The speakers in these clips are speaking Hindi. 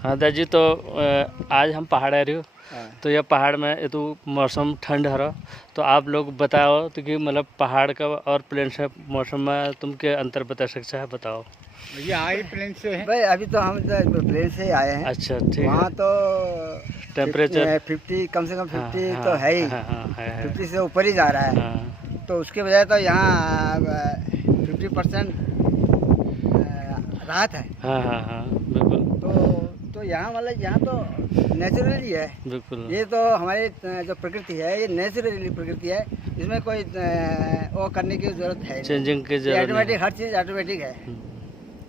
हाँ दादी, तो आज हम पहाड़ आ रही हो, तो यह पहाड़ में ये तो मौसम ठंड है, तो आप लोग बताओ तो कि मतलब पहाड़ का और प्लेन से मौसम में तुम के अंतर बता सकते हैं, बताओ। ये आए प्लेन से है भाई, अभी तो हम प्लेन से ही आए हैं। अच्छा, ठीक वहाँ है। तो टेम्परेचर 50 कम से कम 50 हाँ, तो है ही। है। 50 से ऊपर ही जा रहा है। हाँ, तो उसके बजाय तो यहाँ 50% राहत है। हाँ, बिल्कुल। तो यहाँ मतलब यहाँ तो नेचुरली है। बिल्कुल। ये तो हमारी जो प्रकृति है, ये नेचुरली प्रकृति है। इसमें कोई वो करने की जरूरत है नहीं। चेंजिंग की जरूरत नहीं ऑटोमेटिक, हर चीज़ ऑटोमेटिक है।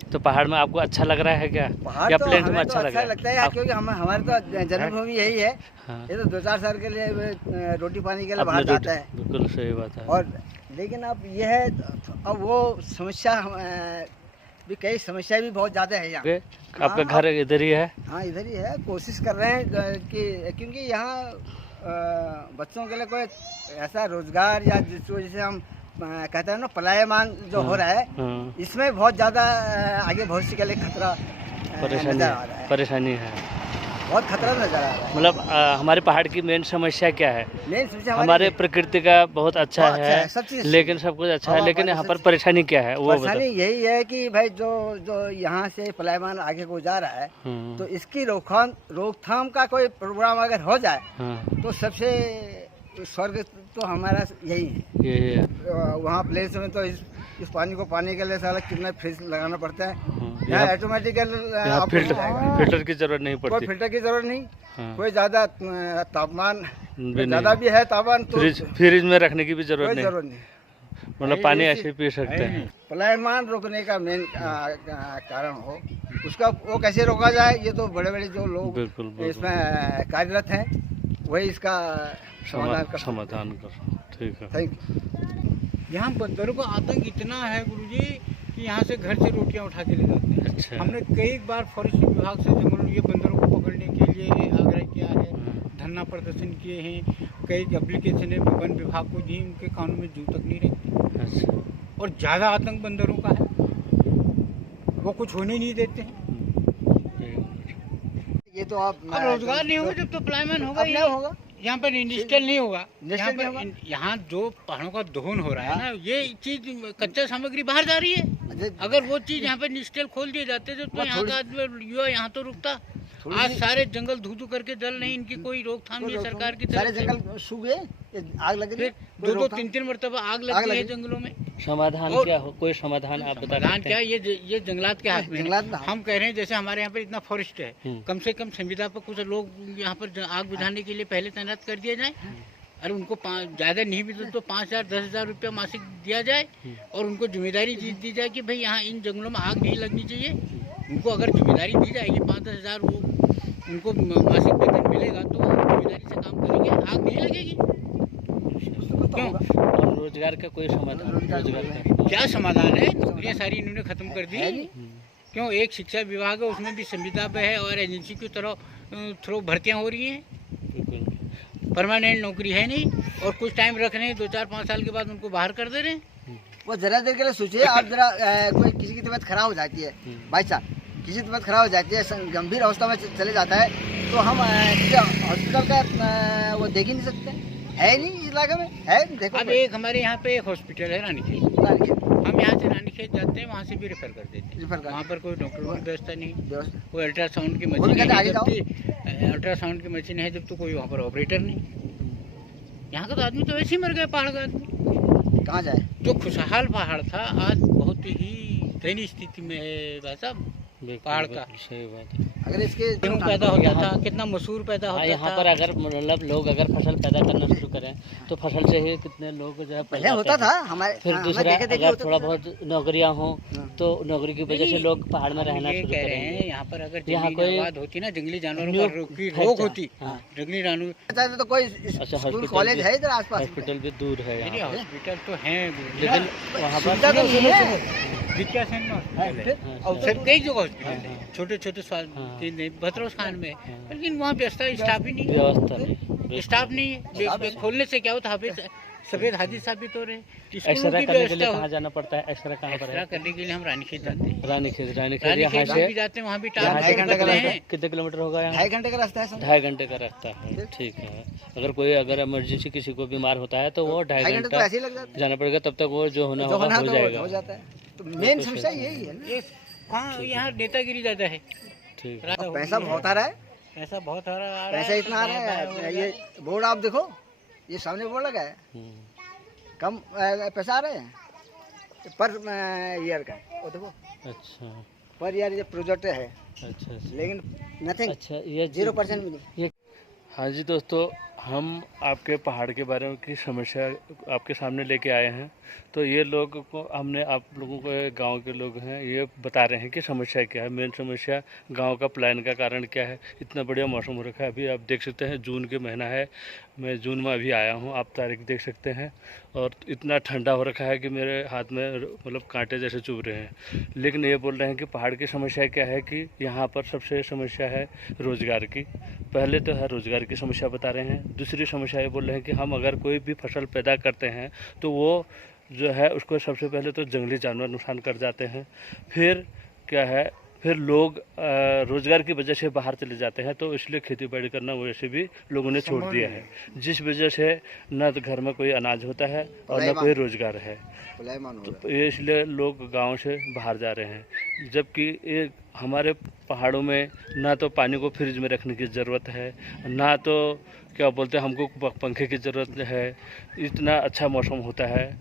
तो पहाड़ में आपको अच्छा लग रहा है क्या, पहाड़ या तो प्लेन में हमें अच्छा तो लग अच्छा रहा लगता है? है, क्योंकि हमारे तो जन्मभूमि यही है। हाँ, ये तो 2-4 साल के लिए रोटी पानी के लिए अपने बाहर जाता है। बिल्कुल सही बात है। और लेकिन अब यह है, अब वो समस्या भी, कई समस्या भी बहुत ज़्यादा है यहाँ। आपका घर इधर ही है? हाँ, इधर ही है। कोशिश कर रहे हैं कि क्योंकि यहाँ बच्चों के लिए कोई ऐसा रोजगार या जिसे हम कहते हैं ना पलायमान जो हो रहा है, हाँ, इसमें बहुत ज़्यादा आगे भविष्य के लिए खतरा परेशानी नजर आ रहा है। परेशानी है। बहुत खतरा नजर आ रहा है। मतलब हमारे पहाड़ की मेन समस्या क्या है? मेन समस्या हमारे प्रकृति का बहुत अच्छा है, सब चीज़, लेकिन सब कुछ अच्छा है, हवा, लेकिन पानी, यहाँ सब पर चीज़। परेशानी क्या है वो परेशानी बताओ। यही है कि भाई जो यहाँ से पलायमान आगे को जा रहा है, तो इसकी रोकथाम का कोई प्रोग्राम अगर हो जाए, हाँ, तो सबसे स्वर्ग तो हमारा यही है। ये है। वहाँ प्लेस में तो इस पानी को पाने के लिए साला कितना फ्रिज लगाना पड़ता है। हाँ, यहाँ ऑटोमेटिकल यहाँ फिल्टर की जरूरत नहीं कोई पड़ती। फिल्टर की जरूरत नहीं। हाँ, कोई ज़्यादा तापमान भी ज़्यादा नहीं। भी है, तापमान तो फ्रिज में रखने की भी कोई जरूरत नहीं, जरूरत नहीं। मतलब पानी ऐसे ही पी सकते हैं। पलायमान रोकने का मेन कारण हो, उसका वो कैसे रोका जाए, ये तो बड़े बड़े जो लोग बिल्कुल, बिल्कुल। इसमें कार्यरत हैं, वही इसका समाधान कर। ठीक है। Thank you. यहाँ बंदरों का आतंक इतना है गुरुजी कि यहाँ से घर से रोटियाँ उठा के ले जाते हैं। अच्छा। हमने कई बार फॉरेस्ट विभाग से जंगलों ये बंदरों को पकड़ने के लिए आग्रह किया है, धरना प्रदर्शन किए हैं, कई एप्लीकेशन है वन विभाग को दी, उनके कानून में जू तक नहीं रहती। अच्छा। और ज़्यादा आतंक बंदरों का है, वो कुछ होने नहीं देते हैं। ये तो आप अब रोजगार नहीं होगा जब तो पलायन होगा अब ही नहीं होगा। यहाँ पर इंडस्ट्रियल नहीं होगा। यहाँ नहीं होगा। पर यहाँ जो पहाड़ों का दोहन हो रहा है ना, ये चीज कच्चा सामग्री बाहर जा रही है। अगर वो चीज यहाँ पर इंडस्ट्रियल खोल दिए जाते तो यहाँ का आदमी युवा यहाँ तो रुकता। आज सारे जंगल धू धू करके जल नहीं, इनकी कोई रोकथाम नहीं सरकार की सारे तरफ से। जंगल सूख गए, आग लग गई। फिर 2-3 मरतबा आग लग गई है जंगलों में। समाधान और क्या हो, कोई समाधान आप बता समाधान सकते क्या, हैं? ये जंगलात के हाथ में है। जंगलात में। हम कह रहे हैं जैसे हमारे यहाँ पर इतना फॉरेस्ट है, कम से कम संविदा पर कुछ लोग यहाँ पर आग बुझाने के लिए पहले तैनात कर दिए जाए। और उनको ज़्यादा नहीं भी तो 5,000-10,000 रुपया मासिक दिया जाए, और उनको जिम्मेदारी दी जाए कि भाई यहाँ इन जंगलों में आग नहीं लगनी चाहिए। उनको अगर जिम्मेदारी दी जाएगी 5-10 हज़ार वो उनको मासिक वेतन मिलेगा, तो वो जिम्मेदारी से काम करेंगे, आग नहीं लगेगी। क्यों? और रोजगार का कोई समाधान? रोजगार का क्या समाधान है? नौकरियाँ सारी इन्होंने खत्म कर दी। क्यों? एक शिक्षा विभाग है, उसमें भी संविदा पे है, और एजेंसी की तरह थ्रू भर्तियाँ हो रही हैं। परमानेंट नौकरी है नहीं, और कुछ टाइम रख रहे हैं, 2-4-5 साल के बाद उनको बाहर कर दे रहे हैं। वो जरा देर के लिए सोचिए आप, जरा कोई किसी की तबीयत खराब हो जाती है, भाई साहब किसी की तबीयत खराब हो जाती है, गंभीर अवस्था में चले जाता है, तो हम हॉस्पिटल का वो देख ही नहीं सकते, है नहीं इस इलाके में है। देखो अब एक हमारे यहाँ पे एक हॉस्पिटल है रानीखेत, हम यहाँ से रानीखेत जाते हैं, वहाँ से भी रेफर कर देते हैं। वहाँ पर कोई डॉक्टर की व्यवस्था नहीं, कोई अल्ट्रासाउंड की मशीन है, जबकि अल्ट्रासाउंड की मशीन है जब तो कोई वहाँ पर ऑपरेटर नहीं। यहाँ का तो आदमी तो वैसे ही मर गया, पहाड़ का आदमी कहाँ जाए। जो खुशहाल पहाड़ था आज बहुत ही दयनीय स्थिति में है भाई साहब। पहाड़ का सही बात है। अगर इसके गेहूँ पैदा होता था, कितना मसूर पैदा होता था। यहाँ पर अगर मतलब लोग अगर फसल पैदा करना शुरू करें तो फसल से ही कितने लोग जो है पहले होता था हमारे, फिर दूसरा अगर थोड़ा बहुत नौकरियाँ हो हाँ। तो नौकरी की वजह से लोग पहाड़ में रहना ये शुरू कह रहे करेंगे। हैं यहाँ पर अगर यहाँ जंगली कोई आबाद होती ना, जंगली जानवरों की अच्छा, रोक होती, हाँ। जंगली जानवर। तो कोई अच्छा, स्कूल हॉस्पिटल कॉलेज भी- है इधर आसपास? हॉस्पिटल भी दूर है नहीं, यहाँ पे। हॉस्पिटल तो है, लेकिन वहाँ पर सुविधा तो नहीं है। विद्या सेन में हॉस्पिटल है, फिर हाँ, सर कई जगह हॉस्पिटल है, हाँ। छोटे छोटे हाँ। भद्रोस खान में, लेकिन वहाँ व्यवस्था स्टाफ ही नहीं है। व्यवस्था नहीं। स्टाफ नहीं है। खोलने से क्या होता है, सफेद हाथी साबित हो रहे हैं। स्कूलों एक्सरे की करने के लिए व्यवस्था कहाँ हो, जाना पड़ता है? एक्सरे कहाँ पर एक्सरा है? करने के लिए हम रानीखेत जाते हैं। रानीखेत यहाँ रानीखेत से भी जाते हैं, वहाँ भी यहाँ टाइम 2.5 घंटे का करते रास्ता हैं। कितने किलोमीटर होगा यहाँ? 2.5 घंटे का रास्ता है, 2.5 घंटे का रास्ता है। ठीक है। अगर इमरजेंसी किसी को बीमार होता है तो वो 2.5 2.5 घंटे तो घंटा ऐसे ही लग जाते जाना पड़ेगा, तब तक वो जो होना हैं, जो होगा होना हो तो जाएगा। हो जाता है। तो मेन समस्या यही है ना। ये कहाँ यहाँ नेतागिरी ज्यादा है। ठीक है। रात अब हो पैसा गई है, बहुत आ रहा है, पैसा बहुत आ रहा है, पैसा इतना आ रहा है। ये बोर्ड आप देखो, ये सामने बोर्ड लगा है, कम पैसा आ रहा है पर ईयर का। वो देखो अच्छा पर ईयर ये प्रोजेक्ट है, अच्छा अच्छा। लेकिन नथिंग, अच्छा ये 0% मिली। ये हाँ जी दोस्तों, हम आपके पहाड़ के बारे में की समस्या आपके सामने लेके आए हैं। तो ये लोग को हमने आप लोगों को, गांव के लोग हैं, ये बता रहे हैं कि समस्या क्या है। मेन समस्या गांव का प्लान का कारण क्या है। इतना बढ़िया मौसम हो रखा है, अभी आप देख सकते हैं जून के महीना है, मैं जून में अभी आया हूं, आप तारीख देख सकते हैं। और इतना ठंडा हो रखा है कि मेरे हाथ में मतलब कांटे जैसे चुभ रहे हैं। लेकिन ये बोल रहे हैं कि पहाड़ की समस्या क्या है कि यहाँ पर सबसे समस्या है रोज़गार की। पहले तो है रोज़गार की समस्या बता रहे हैं। दूसरी समस्या ये बोल रहे हैं कि हम अगर कोई भी फसल पैदा करते हैं तो वो जो है उसको सबसे पहले तो जंगली जानवर नुकसान कर जाते हैं। फिर क्या है, फिर लोग रोज़गार की वजह से बाहर चले जाते हैं, तो इसलिए खेती बाड़ी करना वैसे भी लोगों ने छोड़ दिया है, जिस वजह से न तो घर में कोई अनाज होता है और न कोई रोज़गार है। तो ये इसलिए लोग गांव से बाहर जा रहे हैं। जबकि ये हमारे पहाड़ों में ना तो पानी को फ्रिज में रखने की ज़रूरत है, ना तो क्या बोलते हैं हमको पंखे की ज़रूरत है। इतना अच्छा मौसम होता है